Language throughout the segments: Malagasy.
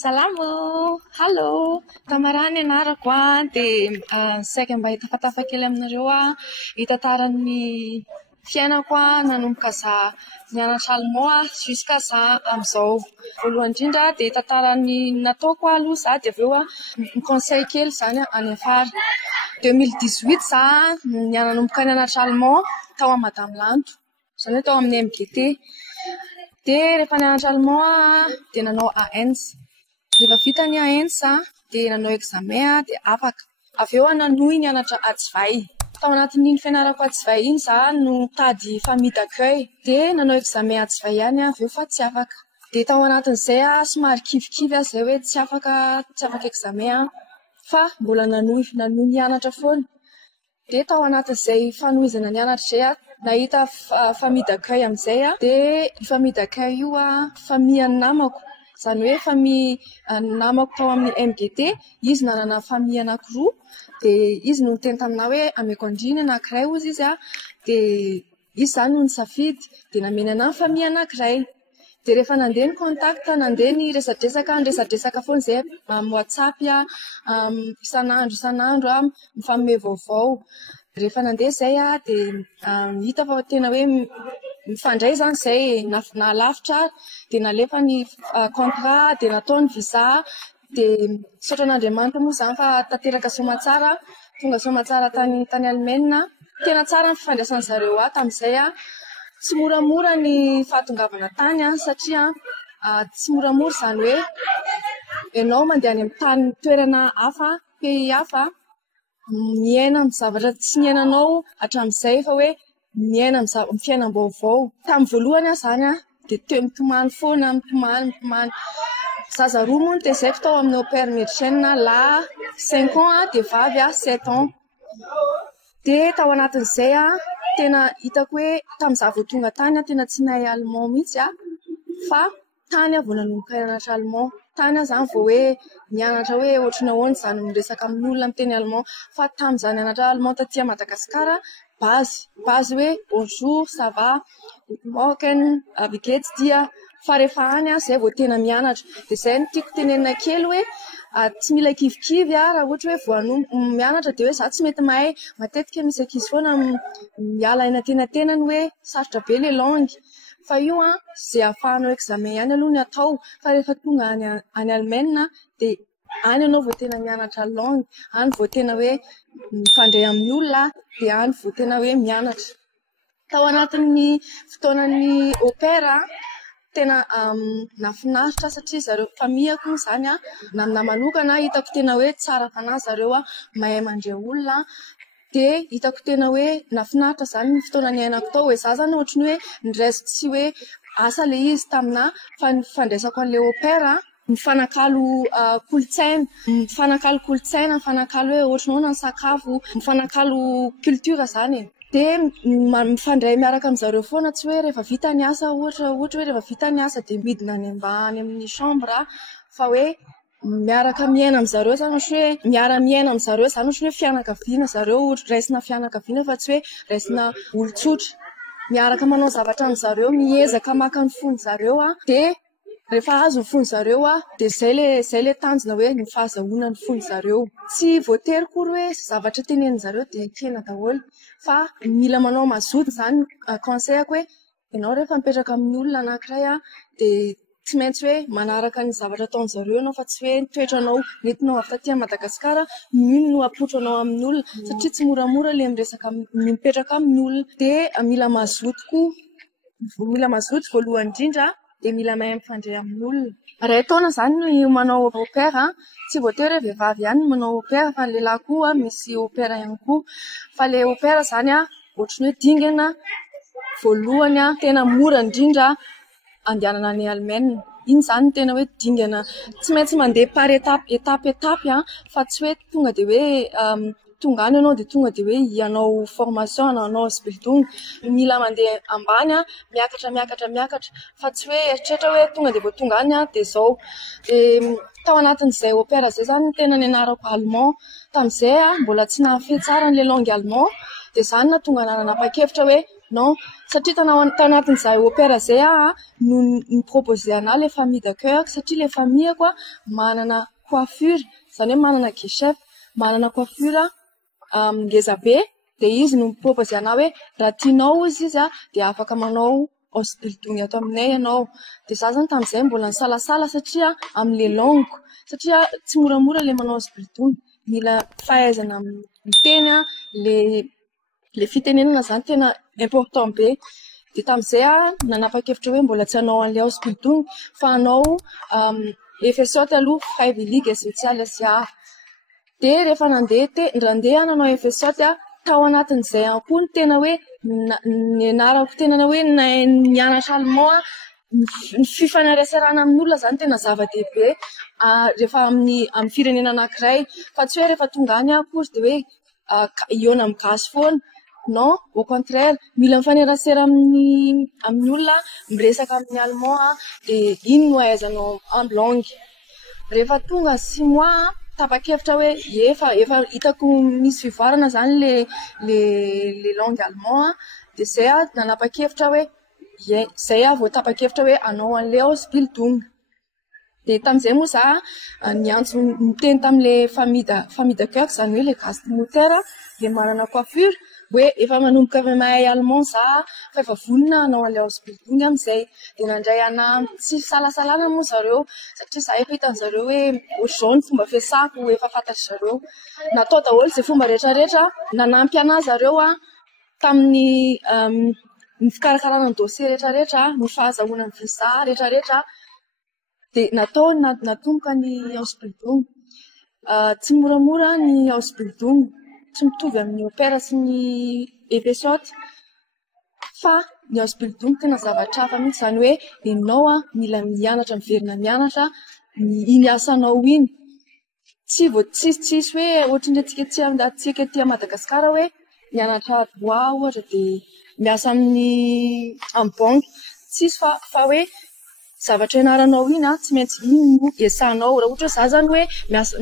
Salamo, halo, tamarany anarako dia saika mba hitafatafaka kely aminareo hitantaran'ny fiainako nanomboka za nianatra allemand jusqu'à za amin'izao. Voalohany indrindra dia hitantaran'ny nataoko aloha za dia avy eo conseil kely zany any afara. 2018 za nanomboka nianatra allemand tao amin'ny Madame Lanto, izany hoe tao amin'ny MGT. Dia rehefa nianatra allemand dia nanao AENS. Rehefa vita ny AENS dia nanao examen dia afaka. Avy eo nanohy nianatra Atsivay. Tao anatin'iny fianarako Atsivay iny za no tady famille d'accueil dia nanao examen Atsivay ihany avy eo fa tsy afaka. Dia tao anatin'izay somary kivikivy izay hoe tsy afaka examen fa mbola nanohy nianatra foana. Dia tao anatin'izay fanohizana nianatra izay nahita famille d'accueil amin'izay dia io famille d'accueil io famille any namako. Izany hoe famille namako tao amin'ny MGT, izy nanana famille anankiroa, dia izy no niteny taminahy hoe ameko andriny anankiray hozy izy dia izy zany no nisafidy dia nameny anahy ny famille anankiray. Dia rehefa nandeha ny contact, nandeha ny resadresaka foana izay amin'ny WhatsApp isan'andro mifagnome vaovao. Rehefa nandeha izay dia hita fa tena hoe mifandray izany izay na lavitra dia nalefa ny contrat dia natao ny visa dia misaotra an'Andriamanitra moa izany fa tanteraka soamantsara, tonga soamantsara tany Allemagne. Tena tsara ny fifandraisan'ny zareo tamin'izay tsy moramora ny fahatongavana tany satria tsy moramora izany hoe ianao mandeha any amin'ny tany toerana hafa, pays hafa, miaina amin'ny zavatra tsy niainanao hatramin'izay fa hoe miaina amin'ny fiainam-baovao. Tamin'ny voalohany izany dia teo mitomany foana, mitomany. Zaza roa moa no tezaiko tao amin'ny opère médecine, lahy 5 ans dia vavy 7 ans. Dia tao anatin'izay tena hitako hoe tamin'izaho vao tonga tany tena tsy nahay allemand mihitsy fa tany vao nanomboka nianatra allemand. Tany izany vao hoe nianatra hoe ohatrany ahoana izany miresaka amin'olona miteny allemand fa tamin'izaho nianatra allemand taty Madagasikara base hoe bonjour, ça va, guten morgen, wie geht's dir. Fa rehefa any izay vao tena mianatra. Dia izay no tiako tenenina kely hoe tsy mila kivikivy raha ohatra hoe vao mianatra dia hoe za tsy mety mahay. Matetika misy ankizy foana miala eny antenantenany hoe sarotra be ilay langue. Fa io izay ahafahanao examen ihany aloha ny atao. Fa rehefa tonga any Allemagne dia any ianao vao tena mianatra langue, any vao tena hoe mifandray amin'ny olona dia any vao tena hoe mianatra. Tao anatin'ny fotoanan'ny opère tena nafinaritra satria zareo famiako izany na aminahy manokana hitako tena hoe tsara fanahy zareo mahay mandray olona. Dia hitako tena hoe nafinaritra izany ny fotoana niainako tao. Hoe za zany ohatrany hoe niraisiko tsy hoe asa ilay izy taminahy fa ny fandraisako an'ilay opère mifanakalo kolontsaina, mifanakalo hoe ohatranao ny sakafo, mifanakalo culture izany. Dia mifandray miaraka amin'izareo foana tsy hoe rehefa vita ny asa ohatra hoe rehefa vita ny asa dia midina any ambany amin'ny chambre fa hoe miaraka miaina amin'izareo izany ohatra hoe miara-miaina amin'izareo izany ohatra hoe fianakaviana zareo raisina fianakaviana fa tsy hoe raisina olon-tsotra. Miaraka manao zavatra amin'izareo, miezaka maka ny fon'izareo dia rehefa azo ny fon'izareo dia izay ilay tanjona hoe ny fahazahoana ny fon'izareo. Tsy voatery kory hoe zavatra tenenin'izareo dia kena daholo fa mila manao mazoto izany conseillako hoe ianao rehefa mipetraka amin'ny olona anankiray dia tsy maintsy hoe manaraka ny zavatra ataon'izareo ianao fa tsy hoe toetranao nentinao avy taty Madagasikara ino no apotranao amin'ny olona satria tsy moramora ilay mipetraka amin'ny olona. Dia mila mazoto koa, mila mazoto voalohany indrindra dia mila mahay mifandray amin'ny olona. Iray taona izany no manao opère tsy voatery hoe vehivavy ihany no manao opère fa ny lehilahy koa misy opère ihany koa. Fa ilay opère izany ohatrany hoe dingana voalohany tena mora indrindra andehanana any Allemagne. Iny izany no tena hoe dingana tsy maintsy mandeha par étape fa tsy hoe tonga dia hoe tonga any ianao dia tonga dia hoe hianao formation hanao Ausbildung. Mila mandeha ambany miakatra fa tsy hoe eritreritra hoe tonga dia vao tonga any dia izao. Tao anatin'izay opère izay izany tena nianarako allemand. Tamin'izay mbola tsy nahafehy tsara n'ilay langue allemand dia izany nahatonga nanapa-kevitra hoe non satria tanatin'izay opéra zay no niproposé ana le famille d'accueil satria le famille koa manana coiffure zany hoe manana guichef manana coiffure ngeza be dia izy no miproposé ana hoe raha tianao izy dia afaka manao hospital ato aminay ianao dia za zany tamin'izay mbola nisalasala satria amin'le langue satria tsy moramora le manao hospital mila fahaizana miteny le fitenenana zany tena important be dia tamin'izay nanapa-kevitra hoe mbola tsy hanao an'ilay hospital fa hanao FSOT aloha freiwillige sociale dia rehefa nandeha nanao FSOT tao anatin'izay ihany koa ny tena hoe nianarako tena hoe nianatra allemand ny fifanaraisarana amin'olona zany tena zava-dehibe rehefa amin'ny firenena anankiray fa tsy hoe rehefa tonga any akory dia hoe iona amin'ny gasy foana non au contraire mila mifanerasera amin'ny olona miresaka amin'ny allemand dia iny no ahaizanao amin'ny langue rehefa tonga 6 mois tapa-kevitra hoe efa hitako misy fivoarana zany le langue allemand dia zay nanapa-kevitra hoe zay vao tapa-kevitra hoe hanao an'ilay hospital dia tamin'izay moa za niantso niteny tamin'le famille d'accueil zany hoe le gasy communautaire dia manana coiffure hoe efa manomboka mahay allemand za fa efa vonona hanao an'ilay hospital amin'izay dia nandray ana tsy salasalana moa zareo satria za efa hitan'zareo hoe ohatr'izao ny fomba fiasako efa fantatry zareo natao daholo izay fomba rehetrarehetra nanampy ana zareo tamin'ny ny fikarakarana ny dossier rehetrarehetra ny fahazahoana ny visa rehetrarehetra dia natao natomboka ny hospital tsy moramora ny hospital tsy mitovy amin'ny opéra sy ny FSOT fa ny hospital tena zavatra hafa mihitsy zany hoe ianao mila mianatra miverina mianatra iny asanao iny tsisy hoe ohatrin'ny atsika ety Madagasikara hoe mianatra droit ohatra dia miasa amin'ny banque tsisy fa hoe zavatra ianaranao iny tsy maintsy iny no esahanao raha ohatra za zany hoe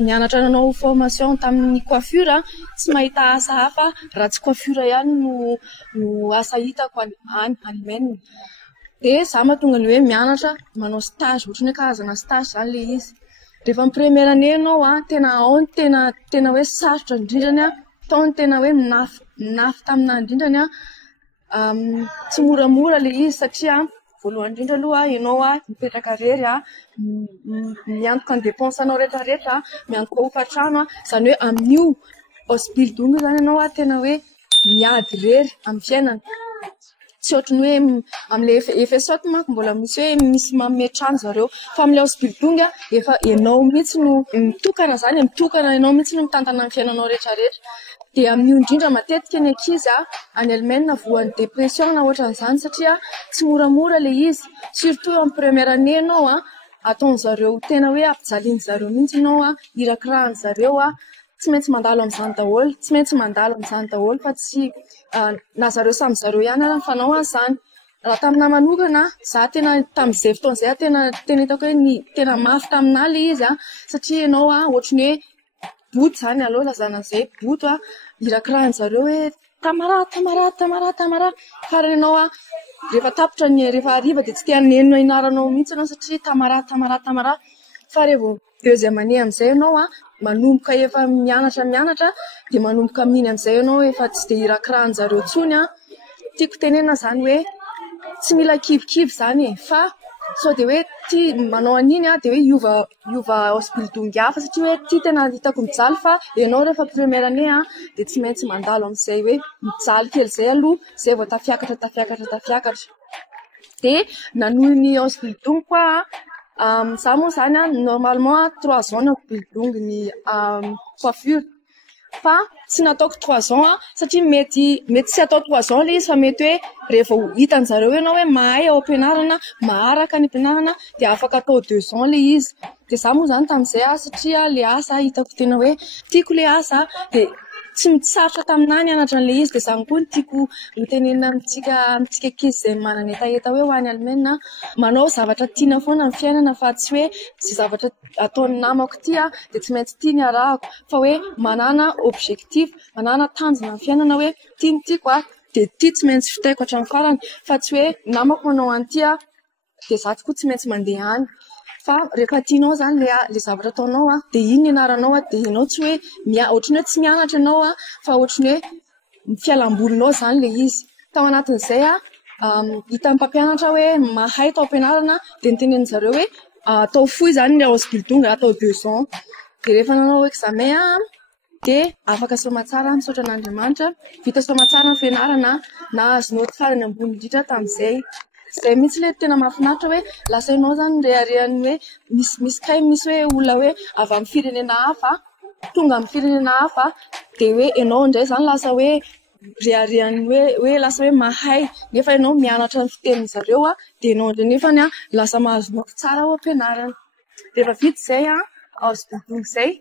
mianatra nanao formation tamin'ny coiffure tsy mahita asa hafa raha tsy coiffure ihany no asa hitako any Allemagne dia za mahatonga le hoe mianatra manao stage ohatrany hoe karazana stage zany le izy rehefa amin'ny première année ianao tena ao ny tena hoe sarotra indrindrany tao ny tena hoe minafy tamina indrindrany tsy moramora le izy satria voalohany indrindra aloha ianao mipetraka rery miantoka ny dépensanao rehetrarehetra miantoka hofatrano zany hoe amin'io hospital zany ianao tena hoe miady rery amin'ny fiainana tsy ohatrany hoe amin'ilay FSOT manko mbola misy hoe misy manome trano zareo fa amin'ilay hospital efa ianao mihitsy no mitokana zany mitokana ianao mihitsy no mitantana amin'ny fiainanao rehetrarehetra dia amin'io indrindra matetika ny ankizy any Allemagne voan'ny dépression na ohatran'izany satria tsy moramora le izy surtout amin'ny première année ianao ataony zareo tena hoe ampijaliany zareo mihitsy ianao irakirahany zareo tsy maintsy mandalo amin'izany daholo fa tsy na zareo samy zareo ihany ny fanao an'izany raha tamina manokana za tena tamin'izay fotoan'izay tena hitako hoe tena mafy tamina le izy satria ianao ohatrany hoe boto zany aloha lazana an'izay boto irakirahany zareo hoe tamara fa ianao rehefa tapitra rehefa hariva dia tsy tia nenona inaranao mihitsy ianao satria tamara fa rehefa deuxième année amin'izay ianao manomboka efa mianatra dia manomboka amin'iny amin'izay ianao efa tsy dia irakirahany zareo intsony tiako tenenina zany hoe tsy mila kivikivy zany fa sao dia hoe tia manao an'iny dia hoe hiova hospital hafa satria hoe tia tena hitako mijaly fa ianao rehefa première année dia tsy maintsy mandalo amin'izay hoe mijaly kely zay aloha zay vao tafiakatra dia nanohy ny hospital koa za moa zany normalement 3 ans ny hospital ny coiffure fa tsy nataoko 3 ans satria mety tsy atao 3 ans le izy fa mety hoe rehefa hitan'zareo ianao hoe mahay ao am-pianarana maharaka ny am-pianarana dia afaka atao 2 ans le izy dia za moa zany tamin'izay satria le asa hitako tena hoe tiako le asa dia tsy mitsarotra taminah nianatra an'le izy dia zany koa ny tiako mitenenina amintsika ankizy izay manana etaeta hoe ho any Allemagne manao zavatra tiana foana amin'ny fiainana fa tsy hoe zay zavatra ataony namako tia dia tsy maintsy tia ny arahako fa hoe manana objectif manana tanjona amin'ny fiainana hoe tiako dia ity tsy maintsy fitaiko hatramin'ny farany fa tsy hoe namako manao an'ity dia za koa tsy maintsy mandeha any. Fa rehefa tianao zany le zavatra ataonao dia iny ny anaranao dia ianao tsy hoe ohatran'ny hoe tsy mianatra ianao fa ohatran'ny hoe fialambolinao zany le izy. Tao anatin'izay hitan'ny mpampianatra hoe mahay tao am-pianarana dia nitenen'ny zareo hoe atao fohy zany ny Ausbildung atao 2 ans. Dia rehefa nanao examen dia afaka soamantsara misaotra an'Andriamanitra, vita soamantsara ny fianarana na azonao farany ambony indrindra tamin'izay. Izay mihitsy ilay tena mahafinaritra hoe lasa ianao zany reharehan'ny hoe misy hoe olona hoe avy amin'ny firenena hafa tonga amin'ny firenena hafa dia hoe ianao indray zany lasa hoe reharehan'ny hoe lasa hoe mahay nefa ianao mianatra ny fitenin'ny zareo dia ianao indray nefany lasa mahazo nofy tsara ao am-pianarana. Rehefa vita izay Ausbildung izay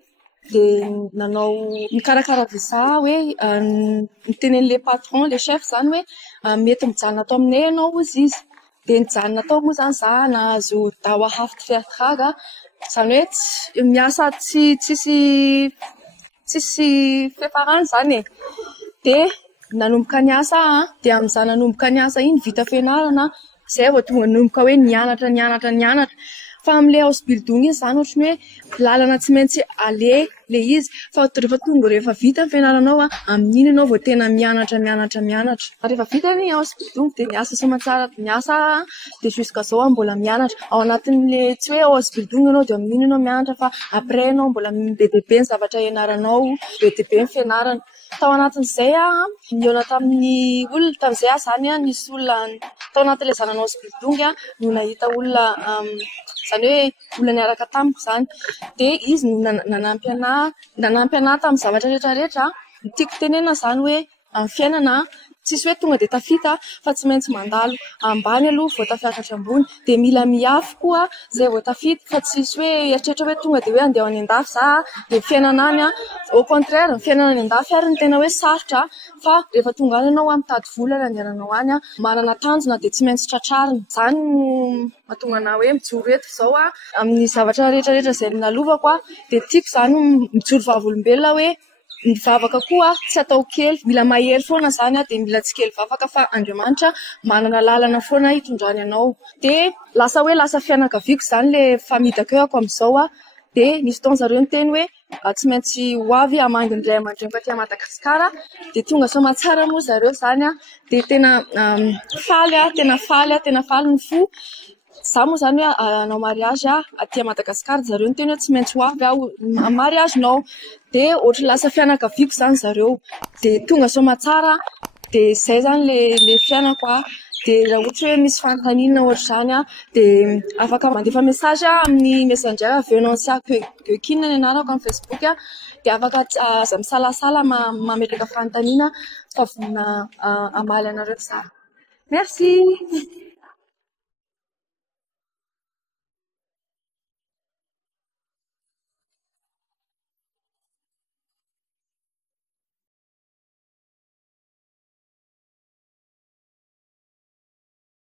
dia nanao mikarakara visa hoe nitenen'ilay patron le chef zany hoe mety mijanona atao aminay ianao ozy izy. Dia nijanona tao moa zany za nahazo Dauerhaft Vertrag izany hoe miasa tsisy fiafarany zany dia nanomboka ny asa dia amin'izay nanomboka ny asa iny vita fianarana izay vao tonga nanomboka hoe nianatra fa amin'ilay Ausbildung izy zany ohatran'ny hoe lalana tsy maintsy ale le izy fa rehefa vita ny fianaranao amin'iny ianao vao tena mianatra. Rehefa vita ny Ausbildung dia miasa soamantsara dia jusqu'à zao mbola mianatra ao anatin'le tsy hoe Ausbildung ianao dia amin'iny ianao mianatra fa après ianao mbola be dia be ny zavatra ianaranao, be dia be ny fianarana. Tao anatin'izay nihaona tamin'ny olona tamin'izay zany nisy olona tao anatin'ilay zananao Ausbildung no nahita olona izany hoe olona niaraka tamiko zany dia izy no nanampy anahy tamin'ny zavatra rehetrarehetra. Tiako tenena zany hoe amin'ny fiainana tsisy hoe tonga dia tafita fa tsy maintsy mandalo ambany aloha vao tafiakatra ambony dia mila miafy koa izay vao tafita fa tsisy hoe eritreritra hoe tonga dia hoe andeha any an-dafy za dia fiainana any au contraire ny fiainana any an-dafy ary ny tena hoe sarotra fa rehefa tonga any ianao mitady vola ilay andehananao any manana tanjona dia tsy maintsy tratrarina. Izany no mahatonga anahy hoe mijoro eto izao amin'ny zavatra rehetrarehetra izay nalovako dia tiako izany mijoro vavolombelona hoe ny vavaka koa tsy atao kely, mila mahery foana zany dia mila tsy kely vavaka fa Andriamanitra manana lalana foana hitondrany anao. Dia lasa fianakaviako zany le famidaka eo ako amin'izao dia nisy taona zareo niteny hoe tsy maintsy ho avy hamangy ny ray aman-dreniko aty Madagasikara dia tonga soamantsara moa zareo zany dia tena faly ny fo. Za moa zany hoe hanao mariage aty Madagasikara zareo niteny hoe tsy maintsy ho avy mariagenao dia ohatry lasa fianakaviako zany zareo dia tonga soamantsara dia izay zany le fiainako dia raha ohatra hoe misy fanontaniana ohatry zany dia afaka mandefa message amin'ny messenger Venantia Guekin ny anarako amin'ny Facebook dia afaka misalasala mametraka fanontaniana fa vonona amaly anareo tsara. Merci.